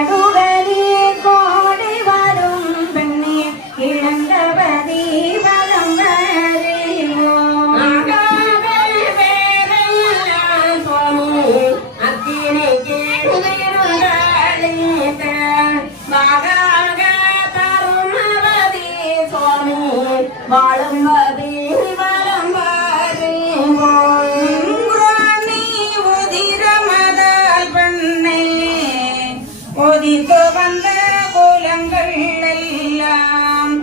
கெடுவதி கோடி வரும் பெண்ணே இழந்தவதி வலம் வருவோம் அக்கினிக்கு வாழும்பதி வலம் வருவோம் உதிரமதால் பெண்ணே ஒதித்து வந்த கோலங்கள் எல்லாம்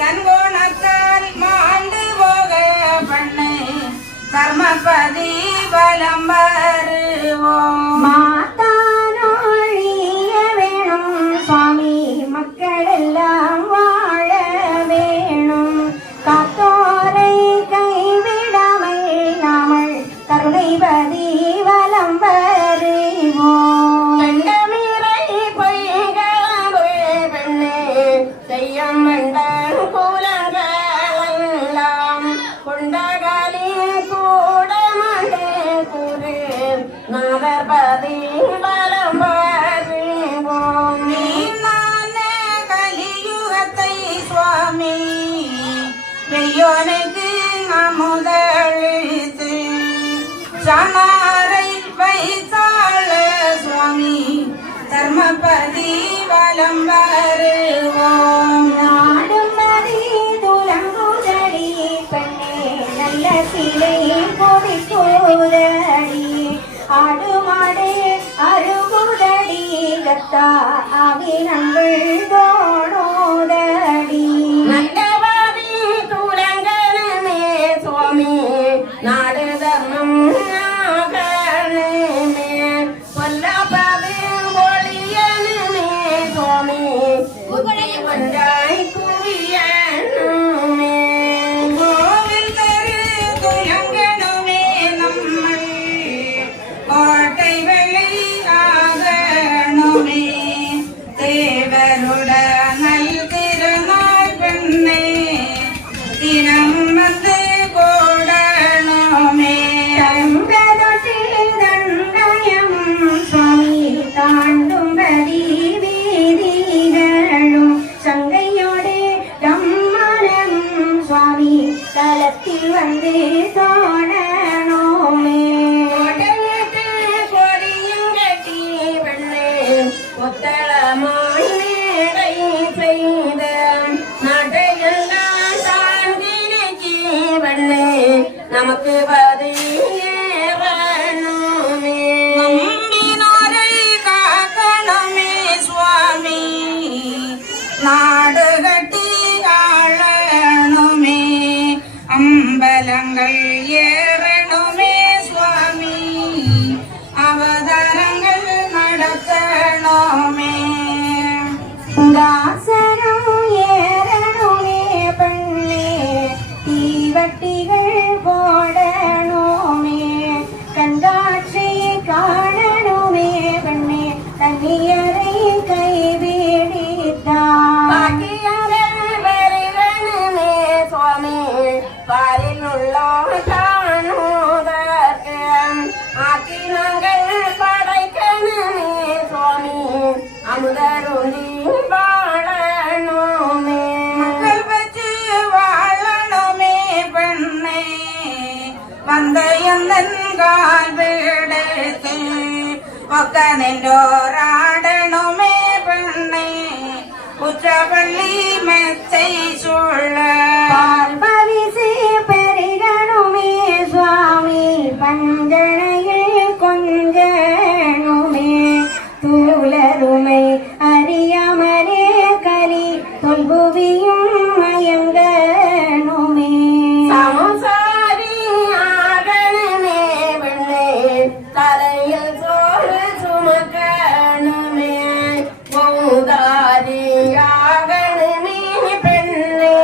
தன்கோணத்தால் மாண்டு போக பெண்ணே கர்மபதி வலம் வருவோம் மாத்தானொழிய வேணும் சுவாமி மக்கள் எல்லாம் வாழ வேணும் காத்தோரை கைவிடாமை நாமல் கருணைபதி வலம் வருவோம் பெண்டமிரை பொய்களே பெண்ணே செய்யம் வந்த கூலங்களெல்லாம் கொண்டகாலி கூட மண்டே குரு நாதர்பதி வலம் வருவோம் நீ நான கலியுகத்தை சுவாமி பெய்யோனுக்கு அமுதழித்து சமாரை வைத்தாள சுவாமி தர்மபதி வலம் வருவோம் நாடும்பதி துலங்குதடி பெண்ணே நல்ல சிலை கொடிக்கூதடி ஆடுமாடே அருகுதடி கத்தா அவினங்கள் தோணோதடி நல்லபதி துலங்கனமே சுவாமி நாடு தர்மம் கொல்லபதி ஒளியனுமே சுவாமி குடி ஒன்றாய் குவியனுமே கோவில் தரு துலங்கனுமே நம்மள் கோட்டை வெள்ளி ஆகணுமே தேவருட நல் திருநாள் பெண்ணே தினம் வந்து கோடணுமே தங்கதொட்டில் தண்டயம் சுவாமி தாண்டும்படி வீதிகளும் சங்கையோடு தம்மனம் சுவாமி தலத்தில் வந்து தோணணுமே கொடியங்கட்டி வெள்ளே ஒத்தளமாய் மேடை செய்த நாட்டையெல்லாம் தாங்கினி வெள்ளே நமக்கு பதியேறணுமே நம்பினோரை காக்கணுமே சுவாமி நாடு கட்டி ஆளணுமே அம்பலங்கள் ஏறணுமே சுவாமி அவதாரங்கள் நடத்தணுமே தாசனம் ஏறணுமே பெண்ணே தீவட்டிகள் போடணுமே கண்காட்சி காணணுமே பெண்ணே தண்ணியரை கைவிடித்தார் சுவாமி பாரில் உள்ளோம் காணுதற்கு ஆக்கினங்கள் படைக்கணுமே சுவாமி அமுதருளி வாழணுமே மக்கள் வச்சு வாழணுமே பெண்ணே வந்த எந்தன் கால் விடுத்து ஒக்கனோராடணுமே பெண்ணே உற்றவள்ளி மெத்தை சூழ பரிசு பெருகணுமே சுவாமி பஞ்சனையில் கொஞ்சணுமே தூளருமை அறியாமலே கலி தொல்புவியும் மயங்கணுமே சமசாரி ஆகணுமே பெண்ணே தலையில் சோறு சுமக்கணுமே பௌதாரி ஆகணுமே பெண்ணே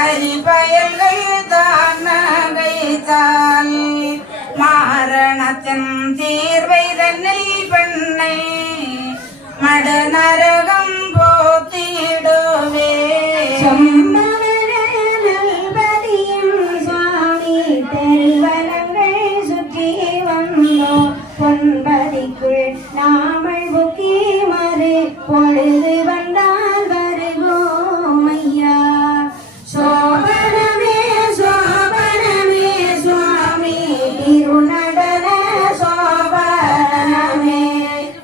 கரிபயல்கள் தான் நகைத்தால் மாரணத்தின் தீர்வை தன்னில் பெண்ணை மடநரகம் போத்திடுவே பொன்பதிக்குள் நாமல் புக்கி மறு பொழுது வந்தால் வருவோம் ஐயா. சோபனமே சோபனமே சுவாமி திருநடன சோபனமே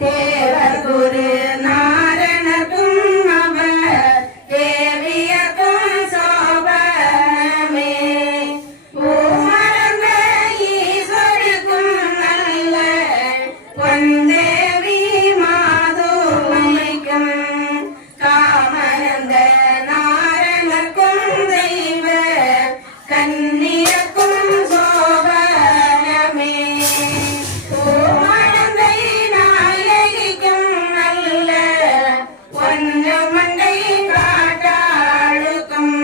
தேவர் குரு நாரணக்கும் அவர் தேவியக்கும் சோபனமே பூமரங்க ஈஸ்வருக்கும் நல்ல பொந்தேவி மாதுமைக்கும் காமரந்த நாரணக்கும் தெய்வ கன்னியக்கும் சோபனமே பூமரங்கை நாயகிக்கும் நல்ல பொன்னு மண்டை காட்டாளுக்கும்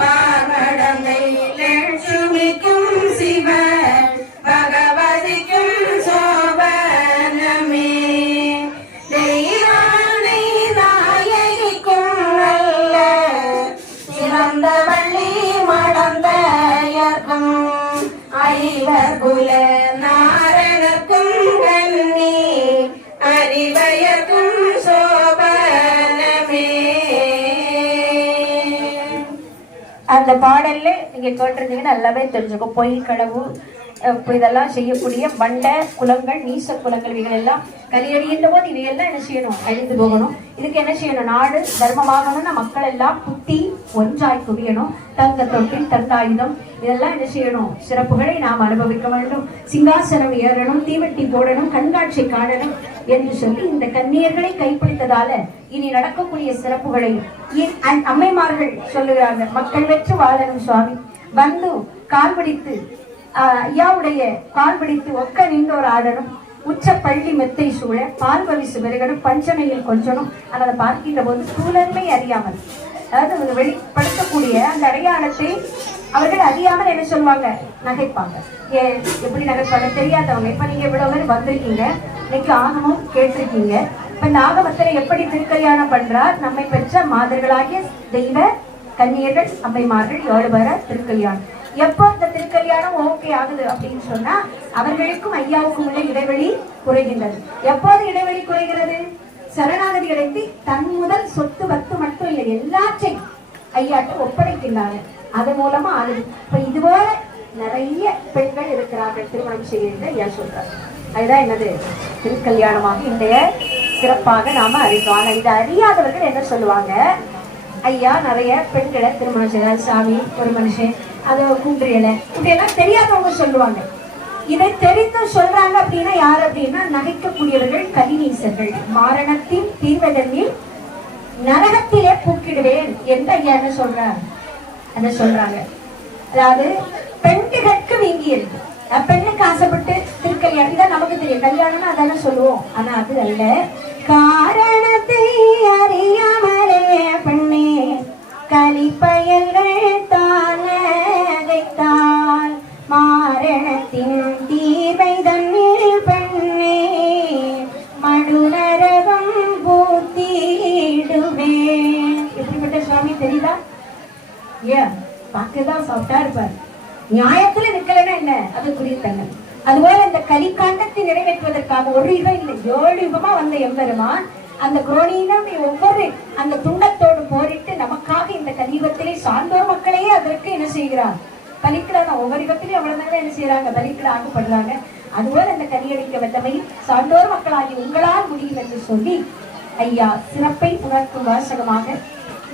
பார்வடங்கை லட்சுமிக்கும் சிவ பகவதிக்கும் சோபனமே தெய்வானை நாயகிக்கும் நல்ல சிறந்த வள்ளி மடந்தையர்க்கும் ஐவர் குல நாரணர்க்கும் கண்ணி அறிவயர்க்கும் சோபனமே. அந்த பாடல்ல நீங்க கேட்டிருந்தீங்கன்னா நல்லாவே தெரிஞ்சுக்கும். பொய் களவு இதெல்லாம் செய்யக்கூடிய மண்ட குலங்கள் நீச குலங்கள் இவைகள் எல்லாம் கலியடின்ற போது இவையெல்லாம் என்ன செய்யணும்? அழிந்து போகணும். இதுக்கு என்ன செய்யணும்? நாடு தர்மமாகணும்னா மக்கள் எல்லாம் புத்தி ஒன்றாய் குவியணும். தங்க தொட்டில் தந்தாயுதம் இதெல்லாம் என்ன செய்யணும்? சிறப்புகளை நாம் அனுபவிக்க வேண்டும். சிங்காசனம் ஏறணும், தீவெட்டி போடணும், கண்காட்சி காணணும் என்று சொல்லி இந்த கன்னியர்களை கைப்பிடித்ததால இனி நடக்கக்கூடிய சிறப்புகளை அம்மைமார்கள் சொல்லுகிறாங்க. மக்கள் வெற்று வாழணும் சுவாமி வந்து கால் பிடித்து ஐயாவுடைய கால் பிடித்து ஒக்க நின்றோர் ஆடணும். உச்ச பள்ளி மெத்தை சூழ பால் பவிசு பெருகணும், பஞ்சனையில் கொஞ்சணும். அதை பார்க்கின்ற போது சூழலை அறியாமல், அதாவது வெளிப்படுத்தக்கூடிய அந்த அடையாளத்தை அவர்கள் அறியாமல் என்ன சொல்லுவாங்க? நகைப்பாங்க. எப்படி நகைப்பாங்க? தெரியாதவங்க. இப்ப நீங்க இவ்வளவு பேர் வந்திருக்கீங்க, இன்னைக்கு ஆகமும் கேட்டிருக்கீங்க. இப்ப இந்த ஆகமத்துல எப்படி திருக்கல்யாணம் பண்றார்? நம்மை பெற்ற மாதர்களாகிய தெய்வ கன்னியர்கள் அம்மைமார்கள் 7 பேர திருக்கல்யாணம். எப்போ இந்த திருக்கல்யாணம் ஓகே ஆகுது அப்படின்னு சொன்னா அவர்களுக்கும் ஐயாவுக்கும் உள்ள இடைவெளி குறைகின்றது. எப்போது இடைவெளி குறைகிறது? சரணாகதி அடைந்து தன் முதல் சொத்து பத்து மட்டும் இல்லை எல்லாற்றையும் ஐயாட்ட ஒப்படைக்கின்றாங்க. அது மூலமா ஆகுது. இப்ப இதுபோல நிறைய பெண்கள் இருக்கிறார்கள் திருமணம் செய்கின்ற ஐயா சொல்றாரு. அதுதான் என்னது? திருக்கல்யாணமாக இன்றைய சிறப்பாக நாம அறிந்தோம். ஆனா இதை அறியாதவர்கள் என்ன சொல்லுவாங்க? ஐயா நிறைய பெண்களை திருமணம் செய்தார், சாமி ஒரு மனுஷன் அதை குன்றியல இப்படியெல்லாம் தெரியாதவங்க சொல்லுவாங்க. இதை தெரிந்து சொல்றாங்க அப்படின்னா யார் அப்படின்னா நகைக்கக்கூடியவர்கள் கலிநீசர்கள். மாரணத்தின் தீர்வதனில் நரகத்திலே பூக்கிடுவேன் என்று ஐயா என்ன சொல்றாங்க? அதை சொல்றாங்க. அதாவது பெண்களுக்கு வீங்கியது. பெண்ணுக்கு ஆசைப்பட்டு திருக்கல்யாணம் இதான் நமக்கு தெரியும். கல்யாணம்னா அதான சொல்லுவோம். ஆனா அது அல்ல. காரணத்தை அறியாமலே பெண்ணே கலிப்பயல்கள் தானகைத்தால் மாரணத்தின் தீர்வை தன்னில் பெண்ணே மடுநரகம் பூத்திடுவேன். எப்படிப்பட்ட சுவாமி தெரியுதா? ஏன் பார்க்கதான் சாப்பிட்டா இருப்பார். நியாயத்துல நிக்கலன்னா என்ன? அது குறித்தங்க. அதுபோல இந்த கலிக்காண்டத்தை நிறைவேற்றுவதற்காக ஒரு யுகம் இல்லை 7 யுகமா வந்த எம்பெருமான் அந்த குரோனியிடம் ஒவ்வொரு அந்த துண்டத்தோடு போரிட்டு நமக்காக இந்த கலியுகத்திலே சார்ந்தோர் மக்களையே அதற்கு என்ன செய்கிறார்? பலிக்கிறாங்க. ஒவ்வொரு யுகத்திலையும் அவ்வளவு என்ன செய்யறாங்க? பலிக்கிட ஆகப்படுறாங்க. அதுபோல இந்த கலியடிக்க வல்லமையில் சார்ந்தோர் மக்களாகி உங்களால் முடியும் என்று சொல்லி ஐயா சிறப்பை உணர்த்தும் வாசகமாக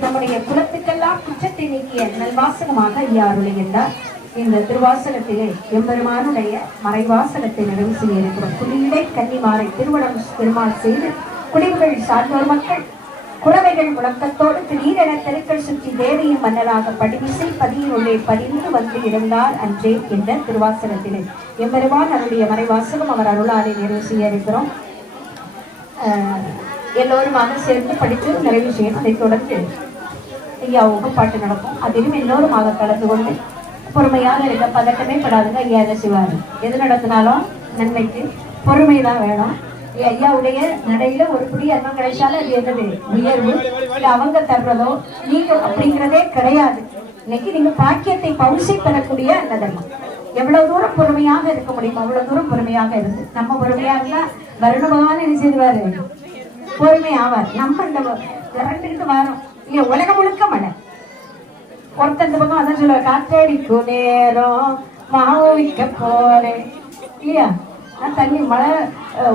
நம்முடைய குலத்துக்கெல்லாம் குற்றத்தை நீக்கிய நல்வாசகமாக ஐயா அருளுகின்றார். இந்த திருவாசகத்திலே எம்பெருமானுடைய மறைவாசகத்தை நிறைவு செய்ய இருக்கிறோம். குடியிடை கன்னிமாரை திருமணம் பெருமாள் செய்து குடிவுகள் சார்ந்தோர் மக்கள் குறவைகள் முழக்கத்தோடு திடீரென தெருக்கள் சுற்றி தேவையும் மன்னராக படிமிசை பதியின் உள்ளே பதிந்து வந்து இருந்தார் அன்றே என்ற திருவாசகத்திலே எம்பெருமான் அவருடைய மறைவாசகம் அவர் அருளாலை நிறைவு செய்ய இருக்கிறோம். எல்லோருமாக சேர்ந்து படித்து நிறைவு செய்யணும். அதை தொடர்ந்து ஐயா பாட்டு நடக்கும். அதிலும் எல்லோரும் ஆக கலந்து கொண்டு பொறுமையாக இருக்க, பதட்டமே படாதுங்க. ஐயா என்ன செய்வாரு, எது நடத்தினாலும் நன்மைக்கு பொறுமைதான் வேணும். ஐயாவுடைய நடையில ஒரு புடி அன்னம் கிடைச்சாலும் அது என்னது உயர்வு, இல்ல அவங்க தர்றதோ நீங்க அப்படிங்கிறதே கிடையாது. இன்னைக்கு நீங்க பாக்கியத்தை பவுசை பெறக்கூடிய அன்னதர்மம். எவ்வளவு தூரம் பொறுமையாக இருக்க முடியும் அவ்வளவு தூரம் பொறுமையாக இருந்து, நம்ம பொறுமையாக வருண பகவான் என்ன செய்வாரு, பொறுமை ஆவார். நம்ம இந்த கரண்டுகிட்டு வரோம் இல்லையா, உலகம் முழுக்க மழை. ஒருத்தந்த பக்கம் அதான் சொல்லுவார், காற்றடிக்கும் நேரம் மாவு விற்க போறேன் இல்லையா, தண்ணி மழை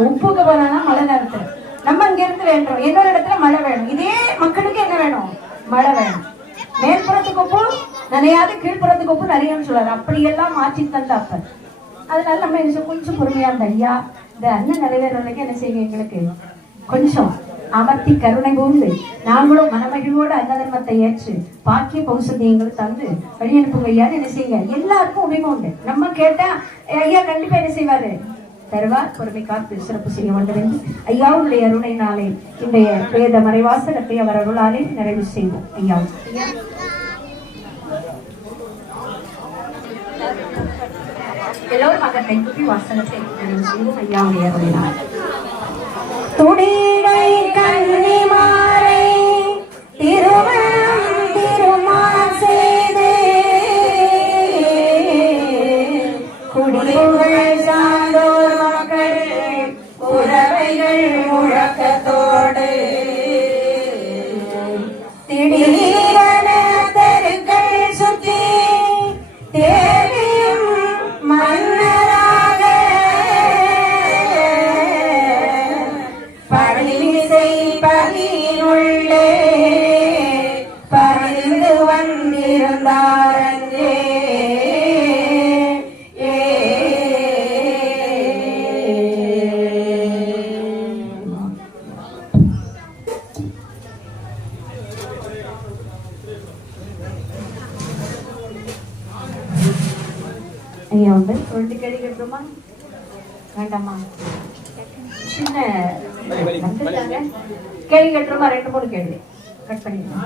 உப்புக்கு போறானா மழை நேரத்துல நம்ம இங்க இருந்து வேண்டோம், இன்னொரு இடத்துல மழை வேணும். இதே மக்களுக்கு என்ன வேணும், மழை வேணும். மேற்புறத்துக்கு உப்பு நினையாது, கீழ்ப்புறத்துக்கு உப்பு நிறையன்னு சொல்றாரு. அப்படியெல்லாம் மாற்றி தந்த அப்ப. அதனால நம்ம என்ன கொஞ்சம் பொறுமையா இருந்த ஐயா இந்த அண்ணன் நிறைவேறதுக்கு என்ன செய்யுங்க, எங்களுக்கு கொஞ்சம் அமர்த்தி கருணை கூர்ந்து நாங்களும் மனமகிழ்வோடு அன்ன தர்மத்தை ஏற்று பாக்கிய பௌசத்தை எங்களுக்கு தந்து வழி அனுப்புங்க ஐயான்னு என்ன செய்யுங்க. எல்லாருக்கும் உரிமை உண்டு. நம்ம கேட்டா ஐயா கண்டிப்பா என்ன செய்வாரு, தருவார். பொறுமை காத்து சிறப்பு செய்ய வேண்டும் என்று ஐயாவுடைய அருணையினாலே இன்றைய வேத மறைவாசகத்தை அவர் அருளாலே நிறைவு செய்வோம். ஐயா எல்லோரும் அகத்தை கூட்டி வாசகத்தை நிறைவு செய்வோம். ஐயாவுடைய அருளினால் துடிடை கன்னிமாரை திருமணம் திருமால் செய்து குடிகள் சார்ந்தோர் மக்கள் உறவைகள் முழக்கத்தோடு திடீரென தெருக்கள் சுற்றி தேவியும் மன்னராக பணிவிசை பதினுள்ளே பறிந்து வந்திருந்தாரங்கே. ஐயா வந்து 2 கேள்வி கேட்குமா வேண்டாமா, சின்ன கேள்வி கேட்டுருமா, 2-3 கேள்வி கட் பண்ணிடுவோம்.